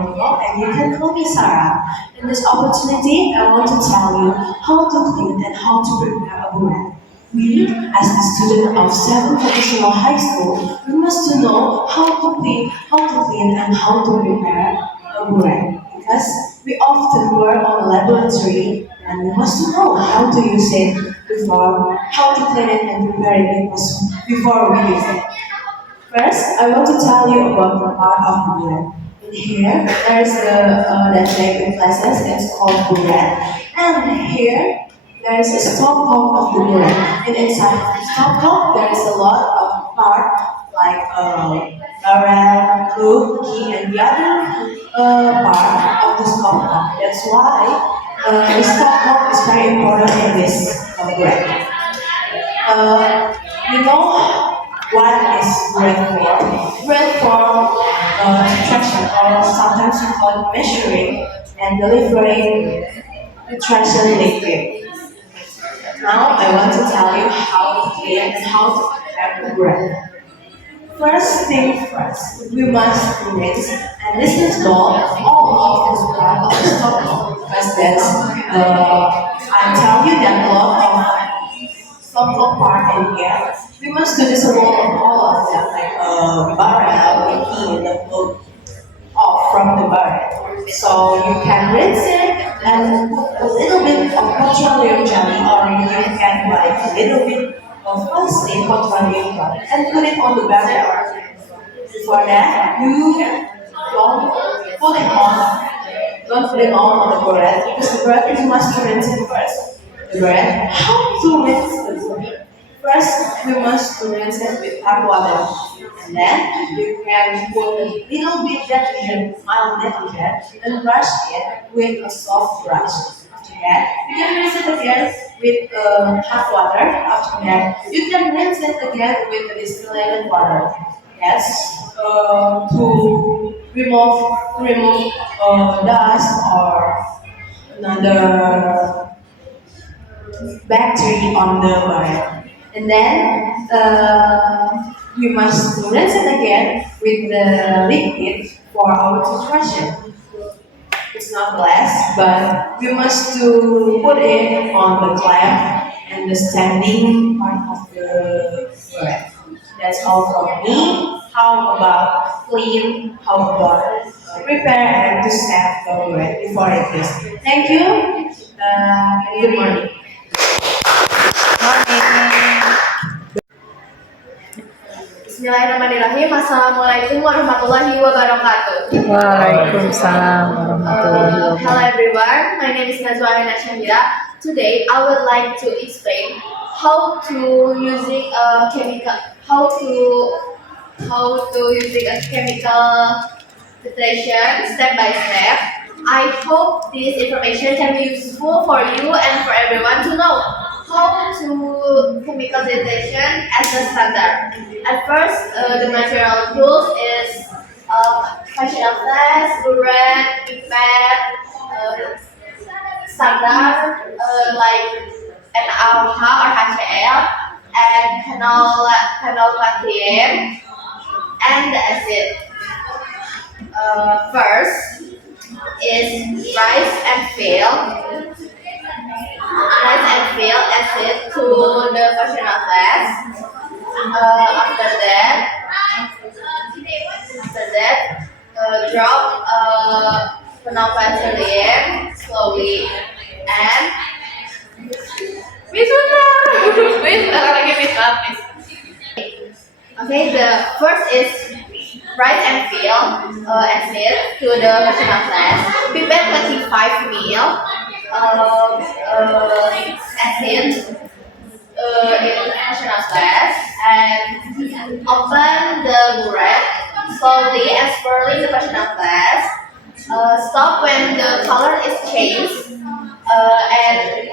Marco, and you can call me Sarah. In this opportunity, I want to tell you how to clean and how to prepare a bread. We, as a student of Seven Traditional High School, we must to know how to clean, and how to prepare a bread. Because we often work on a laboratory, and we must to know how to use it before, how to clean it and prepare it before we use it. First, I want to tell you about the part of the bullet. In here, there's the that shape places. It's called bullet, and here there is a stop pump of the bullet. And inside of the stop pump, there is a lot of part like barrel, hook, key, and the other part of the stop pump. That's why the stop pump is very important in this bullet. You know what is bread for? Bread for nutrition, or sometimes we call it measuring and delivering nutrition liquid. Now I want to tell you how to clean and how to prepare the bread. First thing first, we must rinse and disinstall all of this part of the stove because that's I tell you that a lot of some part in here. We must do this all of them, like barrel, the key, the book off from the barrel. So you can rinse it and put a little bit of petroleum jelly, or you can like a little bit of plastic petroleum jelly and put it on the barrel. Before that, you don't put it on. Don't put it on the bread because the bread you must rinse it first. The bread, how to rinse the bread? First, we must rinse it with hot water. And then you can put a little bit detergent, mild detergent, and brush it with a soft brush. After that, you can rinse it again with hot water. After that, you can rinse it again with distilled water. Yes, to remove dust or another bacteria on the wire. And then we must rinse it again with the liquid for our toothbrushing. It's not glass, but we must to put it on the clamp and the standing part of the bread. That's all from me. How about clean? How about prepare and to set the bread before it is? Thank you. Good morning. Bismillahirrahmanirrahim. Assalamualaikum warahmatullahi wabarakatuh. Waalaikumsalam warahmatullahi Hello wabarakatuh. everyone. My name is Najwa Alina Syahira. Today I would like to explain how to using a chemical using a chemical filtration step by step. I hope this information can be useful for you and for everyone to know how to chemical filtration as a standard. At first, the material tools is functional flask, burette, pipette, standard like NaOH or HCl, and phenolphthalein, and the acid. First is rise and fill acid to the functional flask. After that, drop phenolphthalein slowly and Okay, the first is rise and fill acid to the functional flask. Prepare 25 ml acid in the functional flask and open the burette slowly and swirling the functional flask. Stop when the color is changed and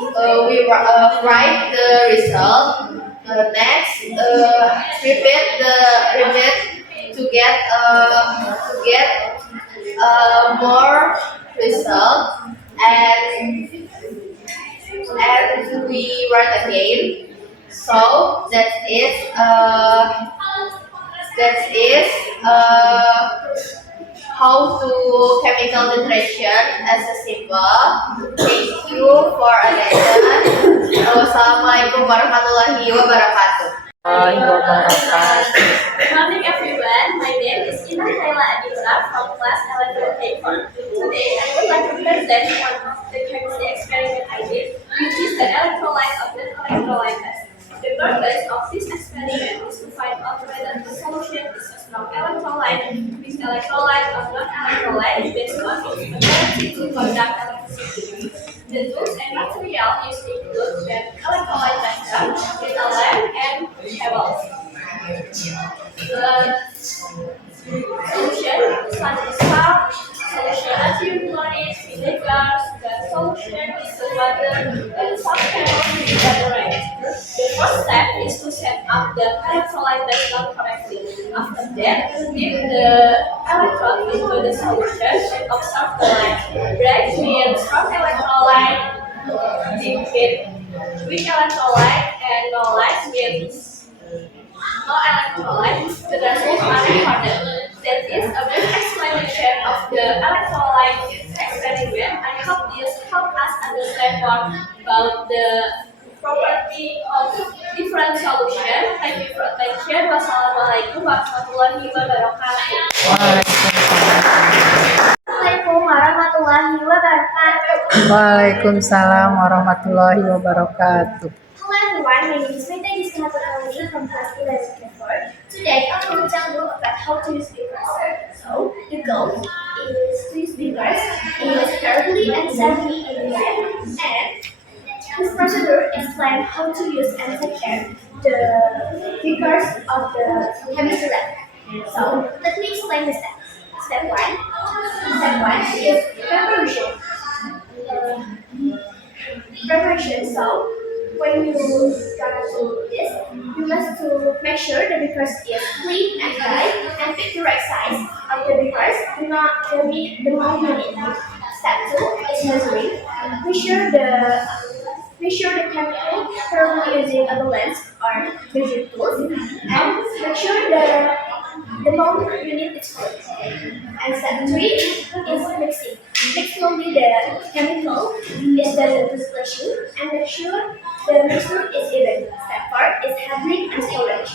we write the result. Next, repeat to get more result, and we write again. So that is how to chemical titration as a symbol. Thank you for attention. Wassalamualaikum warahmatullahi wabarakatuh. Wabarakatuh. Good morning everyone, my name is Ina Kayla Aditra from class 11K4. Today I would like to present one of the chemistry experiment I did, which is the electrolyte of the electrolytes. The purpose of this experiment is to find out whether the solution is a strong electrolyte, with electrolyte or non-electrolyte based on its ability to conduct electricity. The tools and material used include the electrolyte tester, data lamp, and cables. The solution such as salt, solution natrium chloride, vinegars, the solution is the water, and some chemicals to be separated. The first step is to set up the electrolyte tester correctly. After that, dip the electrode into the solution and observe the light. Break with strong electrolyte, dip with weak electrolyte, and no light with no electrolyte. The results are recorded. That is a brief explanation of the electrolyte experiment. I hope this helps us understand more about the property of different solutions. Thank you for attention. Wassalamualaikum warahmatullahi wabarakatuh. Assalamualaikum warahmatullahi wabarakatuh. Waalaikumsalam warahmatullahi wabarakatuh. Hello everyone, my name is Mita Giskanatokali from class 11K4. Today I will tell you about how to use beakers. So, the goal is to use beakers carefully and safely in the lab. And this procedure explains how to use and take care the beakers of the chemistry lab. So, let me explain the steps. Step 1. Step 1 is preparation. Preparation. So, when you gonna do this, you must to make sure the beakers is clean and dry and pick the right size of the beakers. Do not be the more you need. Step 2 is measuring. Measure the chemical thoroughly using a balance or measuring tools, and make sure the amount you need is correct. And step 3 is mixing. Mix slowly the chemical is the distillation and make sure the mixture is even. Step 4 is handling and storage.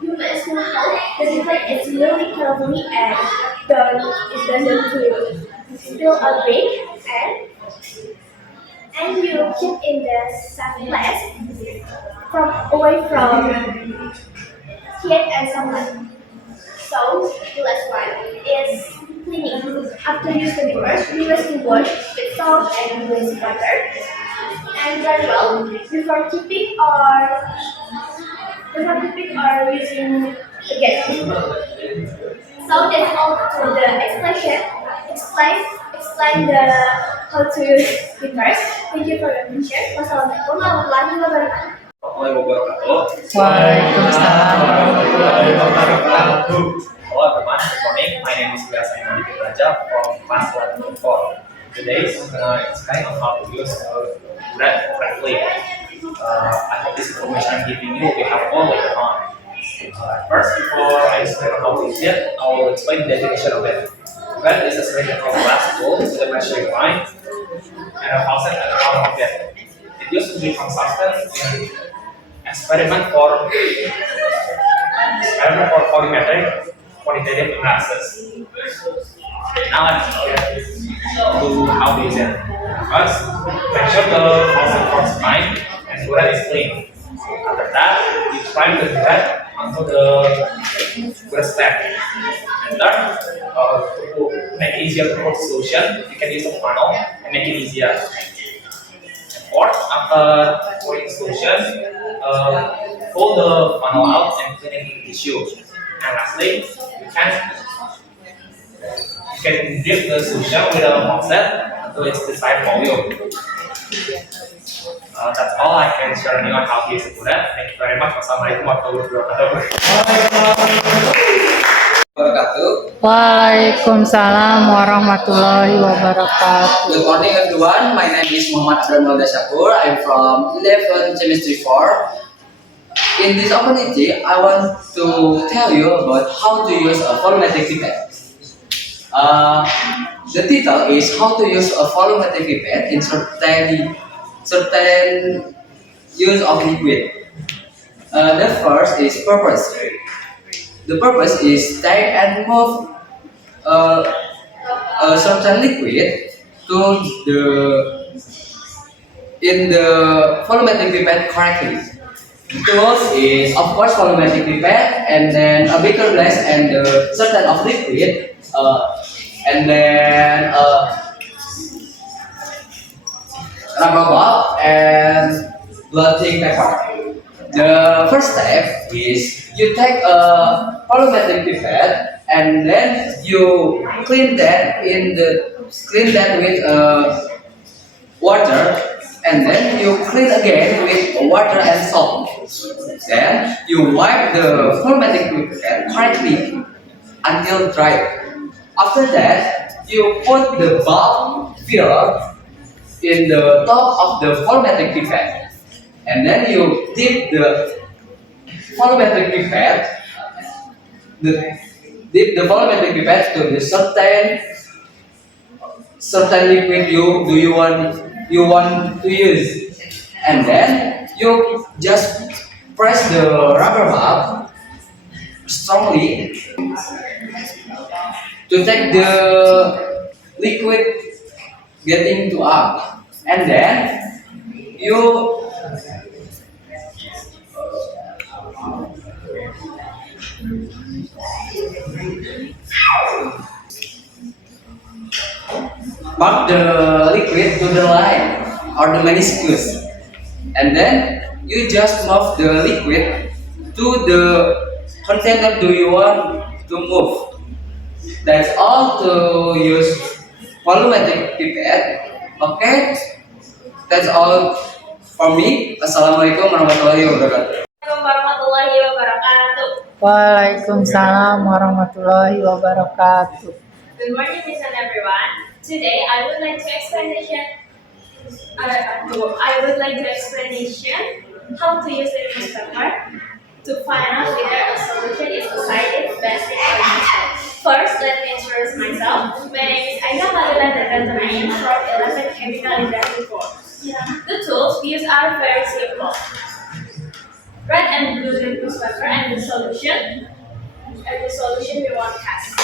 You must know how the liquid is really carefully and it doesn't to spill or break, and you keep in the safe place away from heat and sunlight. So the last one is cleaning. After using the brush, you must wash with salt and with water and dry well before keeping or using again. So that's all to the explanation. Explain the how to use beakers. Thank you for your attention. Wassalamualaikum warahmatullahi wabarakatuh. Waalaikumsalam warahmatullahi wabarakatuh. Hello everyone, good morning. My name is Biasa Imadi Raja from class 11.4. Today I'm going to explain on how to use bread correctly. I hope this information I'm giving you will be helpful later on. First, before I explain on how to use it, I will explain the definition of it. Bread is a cylindrical glass bowl with a measuring line and a faucet at the bottom of it. It used to be from substance in experiment for volumetric quantitative analysis. Now let's do how to use it. First, make sure the faucet works fine and bread is clean. After that, you try the bread onto the bread step. And third, to make it easier to pour the solution, you can use a funnel and make it easier. And fourth, after pouring the solution, pull the funnel out and clean it in tissue. And lastly, you can dip the solution with a faucet until it's desired volume. That's all I can share with you on how to use the bread. Thank you very much. Wassalamualaikum warahmatullahi wabarakatuh. Waalaikumsalam warahmatullahi wabarakatuh. Good morning everyone, my name is Muhammad Abdul Shakur. I'm from 11 Chemistry 4. In this opportunity, I want to tell you about how to use a volumetric pipette. The title is how to use a volumetric pipette in certain use of liquid. The first is purpose. The purpose is take and move a certain liquid to the in the volumetric pipette correctly. The tools is of course volumetric pipette and then a bigger glass and the certain of liquid and then rubber ball and blotting paper. The first step is you take a volumetric pipette and then you clean that with water and then you clean again with water and salt. Then you wipe the volumetric pipette correctly until dry. After that, you put the bulb filler in the top of the volumetric pipette, and then you dip the volumetric pipette, dip the volumetric pipette to the certain liquid you want to use, and then you just press the rubber bulb strongly to take the liquid getting to up, and then you pump the liquid to the line or the meniscus, and then you just move the liquid to the container do you want to move. That's all to use volumetric pipette. Okay, that's all for me. Assalamualaikum warahmatullahi wabarakatuh. Assalamualaikum warahmatullahi wabarakatuh. Waalaikumsalam warahmatullahi wabarakatuh. Good morning, listen everyone. Today I would like to explanation how to use the newspaper to find out whether a solution is acidic, basic, or neutral. First, let me introduce myself. My name is Aida Fadila Datanaya from 11 Chemical Industry Course. The tools we use are very simple. Red and blue newspaper and the solution we want to cast.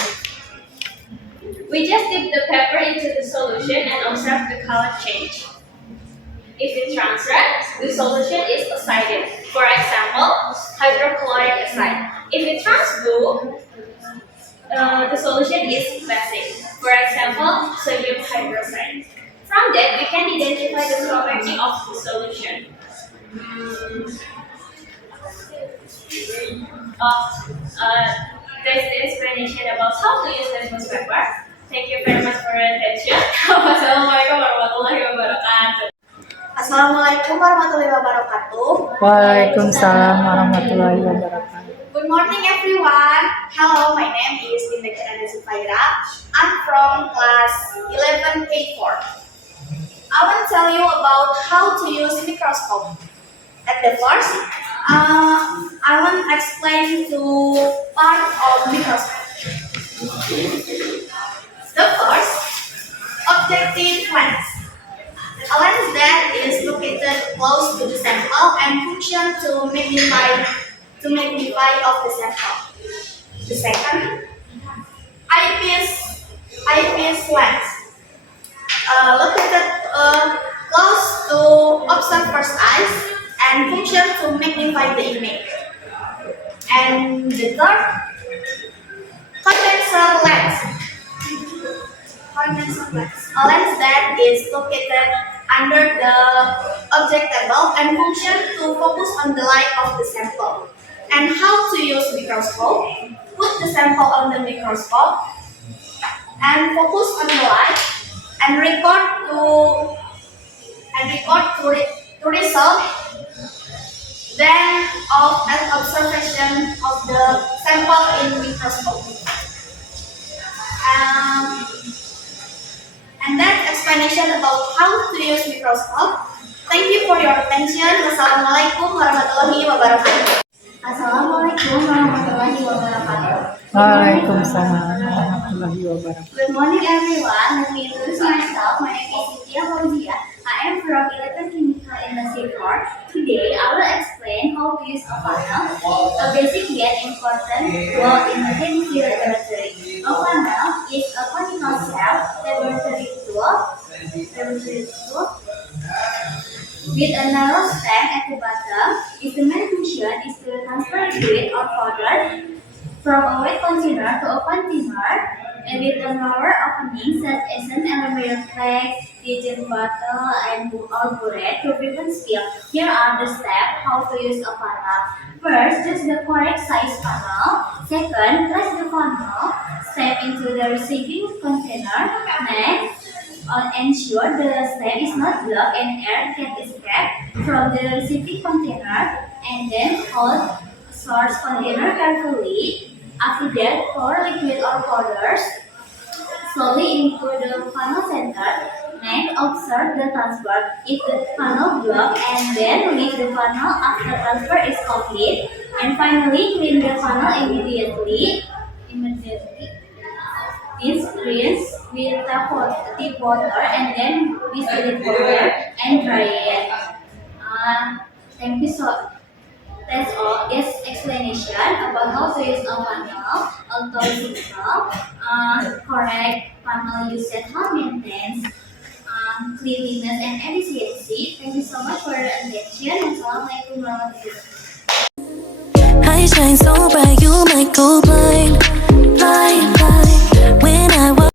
We just dip the paper into the solution and observe the color change. If it turns red, the solution is acidic. For example, hydrochloric acid. If it turns blue, the solution is basic. For example, sodium hydroxide. From that, we can identify the property of the solution. That's the explanation about how to use the newspaper. Thank you very much for your attention. Wassalamualaikum warahmatullahi wabarakatuh. Assalamualaikum warahmatullahi wabarakatuh. Waalaikumsalam warahmatullahi wabarakatuh. Good morning, everyone. Hello, my name is Dinda Kirana Zufaira. I'm from class 11K4. I want to tell you about how to use microscope. At the first, I want to explain two parts of microscope. The first, objective lens. A lens that is located close to the sample and function to magnify of the sample. The second, eyepiece lens. Located close to observer's eyes and function to magnify the image. And the third, condenser lens. A lens that is located under the object table and function to focus on the light of the sample. And how to use microscope? Put the sample on the microscope and focus on the light and record to result. Then of an observation of the sample in microscope. And that explanation about how to use microscope. Thank you for your attention. Wassalamualaikum warahmatullahi wabarakatuh. Assalamualaikum warahmatullahi wabarakatuh. Waalaikumsalam warahmatullahi warahmatullahi wabarakatuh. Good morning, everyone. Let me introduce myself. My name is Cynthia Fauzia. I am from Electrochemical Industry 4. Today, I will explain how to use a funnel, a basic yet important word in the chemistry laboratory. A funnel is a conical shell laboratory tool with a narrow stem at the bottom. Its main function is to transfer liquid or powder from a wet container to a container, and with a narrow opening such as an aluminum plate, digit bottle, and or burette to prevent spill. Here are the steps how to use a funnel. First, choose the correct size funnel. Second, place the funnel step into the receiving container. Next, ensure the step is not blocked and air can escape from the receiving container, and then hold source container carefully. After that, pour liquid or powders slowly into the funnel center. Next, observe the transfer. If the funnel blocks, and then leave the funnel after transfer is complete. And finally, clean the funnel immediately. Rinse with tap water and then distill it water and dry it. Thank you so. That's all. This explanation about how to use a funnel, although simple, correct funnel usage, how maintains cleanliness and efficiency. Thank you so much for your attention. Assalamualaikum warahmatullahi wabarakatuh. I shine so bright, you might go blind, blind, blind. When I walk